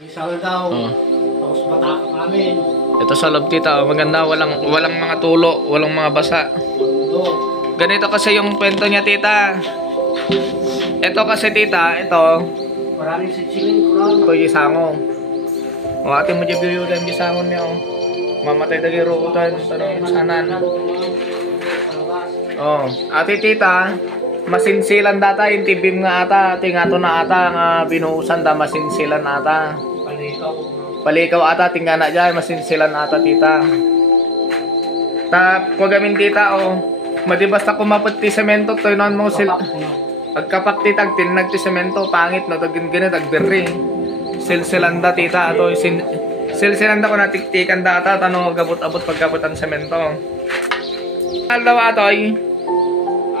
Isa daw. Tapos mataka namin. Ito sa loob tita, maganda, walang mga tulo, walang mga basa. Ganito kasi yung kwento niya tita. Ito kasi tita, ito. Maraming sitsilin ko. Ito yung sango. O ate mo dyan yung sango niya o. Mamatay na giruutan, tanong sanan. Oh, ate tita, masinsilan data yung tibim nga ata, ati nga to na ata nga binuusan da masinsilan ata. Palikaw ata tingga na dyan, masinsilan ata tita. Ta pagamin tita o, madibasta kumapot ti semento to non mo sil. Agkapak tita tinag ti semento pangit no tagin ganit agbirri. Silsilanda tita ato silsilanda ko natiktikan data tanong gabot-abot pagkabot ang semento. Alaw atoy.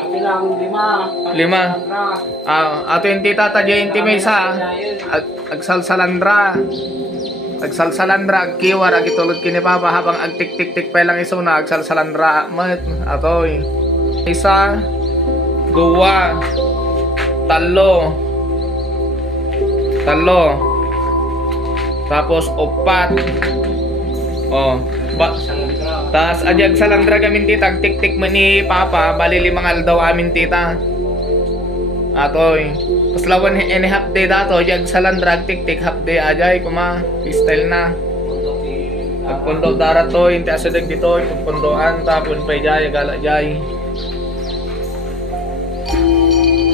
Ate lang, 5. 5. Ato yung tita tadya yung timesa. Agsalsalandra. Agsalsalandra, agkiwar, agitulog kini papa habang agtik-tik-tik pa lang iso na agsalsalandra. Atoy. 1, 2, 3, 3. Tapos 4. Oh. Tas adyag salandra gamin tita, tik-tik man ni papa, bali 5 aldaw amin tita. Atoy. Tas lawan any half day dato, adyag salandra tik-tik half day ajay kuma, style na. Pagpundo darat to, hindi asadag dito, pagpundoan tapon pa jay gala jay.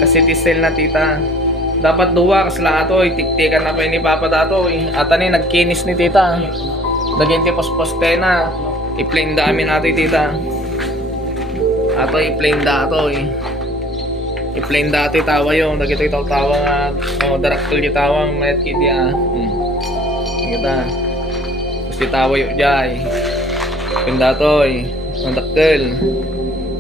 Kasi style na tita. Dapat duwa kasi lahat to, tik-tikan na pa ni papa dato. Ata ni nagkinis ni tita. Daginti pos-poste na. I-plain da amin natin tita. Ato i-plain da ato i-plain da ito tawa yung. Dagito ito tawa nga. O daraktul yung tawa. Mayat kidi Kita. Tapos itawa yung jay. Pinda ito Madaktul.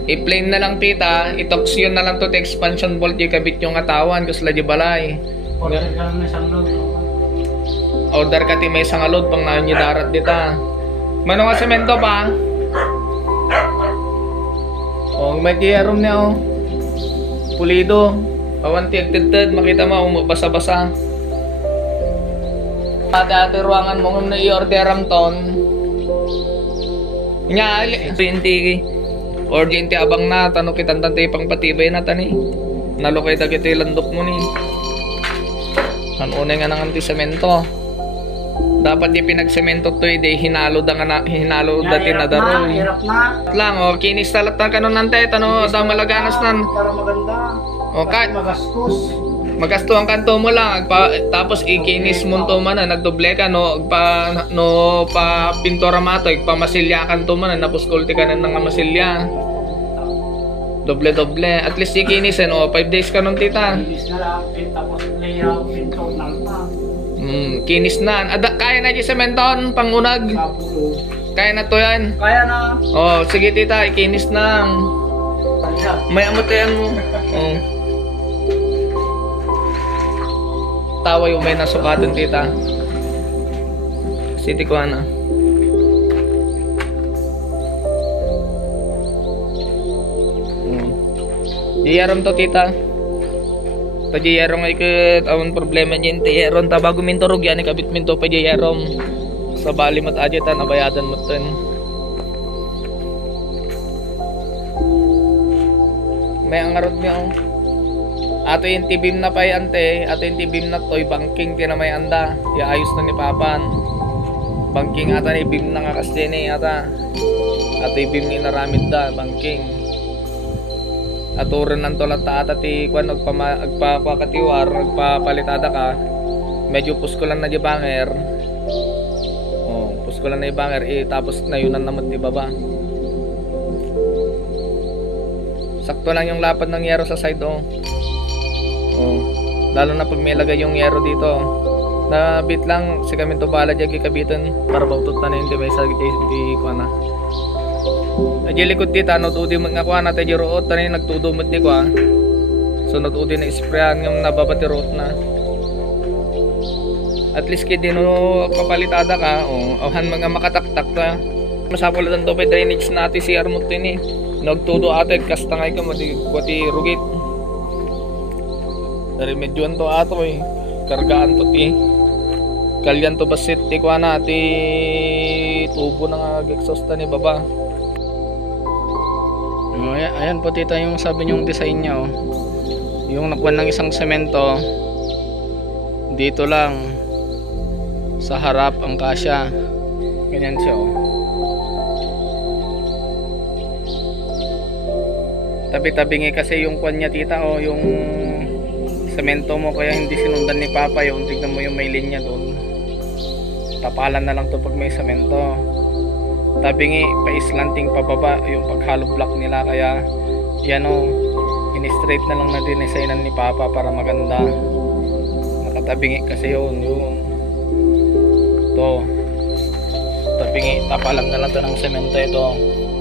I-plain na lang tita. I-toxion na lang to. Expansion bolt yung kabit yung atawan. Kasi lagi balay. Order ka lang na isang load. Order ka ti may isang alod pang nahin yung darat dita. Mano nga semento pa? Oh, may kiyarom niya oh. Pulido. Pawanti agtid-tid, makita mo basa-basa. Ate ruangan mo na i-order ang ton. Nga, inti urgente abang na tanong kitang tantay pang patibay na tani. Nalukay dagiti landok mo ni. Ano nga nang anti-semento. Dapat di pinagsemento to di hinalo da nga hinalo dati na daro. Hirap na. Lang o kinis talat na kanon nante tano da malaganas nan. Para maganda. O ka Magastos. magasto ang kanto mo lang tapos ikinis mo to man nagdoble ka no pa pintura mato igpamasilya kanto man napuskulti ka nang masilya. Doble at least ikinis no 5 days ka nun tita. Kinis na lang tapos layout pinto nang pa. Kinis na. Kaya na di sementon pangunag. Kaya na to yan. Kaya na. Oh, sige tita, ikinis na. May amutayan mo. Oh. Tawa yung may nasukatan tita. City ko na. Diyaram to tita. Pajayarong ay kat awan problema dyan tiyaron ta bago minturog yan ikabit minto pajayarong sa bali mat adya ta nabayadan mo ten. May angarot niya oh. Ato yung tibim na pay ante, ato yung tibim na toy banking tina may anda iayos na ni papan. Banking ata ni bim na nga kasi ni ata. Ato yung bim ni naramid da banking. Aturan ng tolat ata ti kwan agpakatiwar agpapalitada ka medyo puskulan na di banger puskulan na di banger tapos nayunan naman di baba sakto lang yung lapad ng yero sa side lalo na pag may lagay yung yero dito na bit lang si kami to bala dyan kikabitan para bautot na hindi may sagit di kwan na. Aji likod tita, notudi mga kuha natin yung root, tani nagtudumot di kuha. So notudi na isprayan ng nababati root na. At least kaya din papalitada ka, ahan mga makataktak ka. Masapulatan to pa drainage natin si Armut din Nagtudo ate, kastangay ka mo, di rugit. Dari medyoan to ato kargaan to ti. kalyan to basit ti kuha na ti tubo na nga exhaust ni baba. Ayan po tita yung sabi niyong design niya oh. Yung nakuha ng isang semento dito lang sa harap ang kasya. Ganyan siya oh. Tabi-tabingi kasi yung kuha niya tita oh, yung semento mo kaya hindi sinundan ni Papa yung tignan mo yung may linya doon. Tapalan na lang to pag may semento. Tabingi pa-islanting pababa yung paghalo block nila kaya yan o in-straight na lang na dinesignan ni Papa para maganda. Nakatabingi kasi yun to tabingi, tapalan na lang to ng semento ito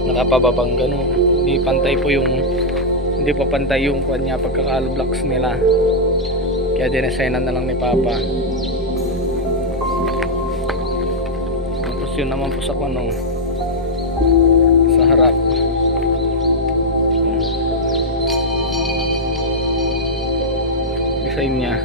nakapababang ganun. Hindi pantay po yung hindi pa pantay yung kuha niya pagkakalo blocks nila kaya dinesignan na lang ni Papa. Tapos yun naman po sa kuno sa harap design niya.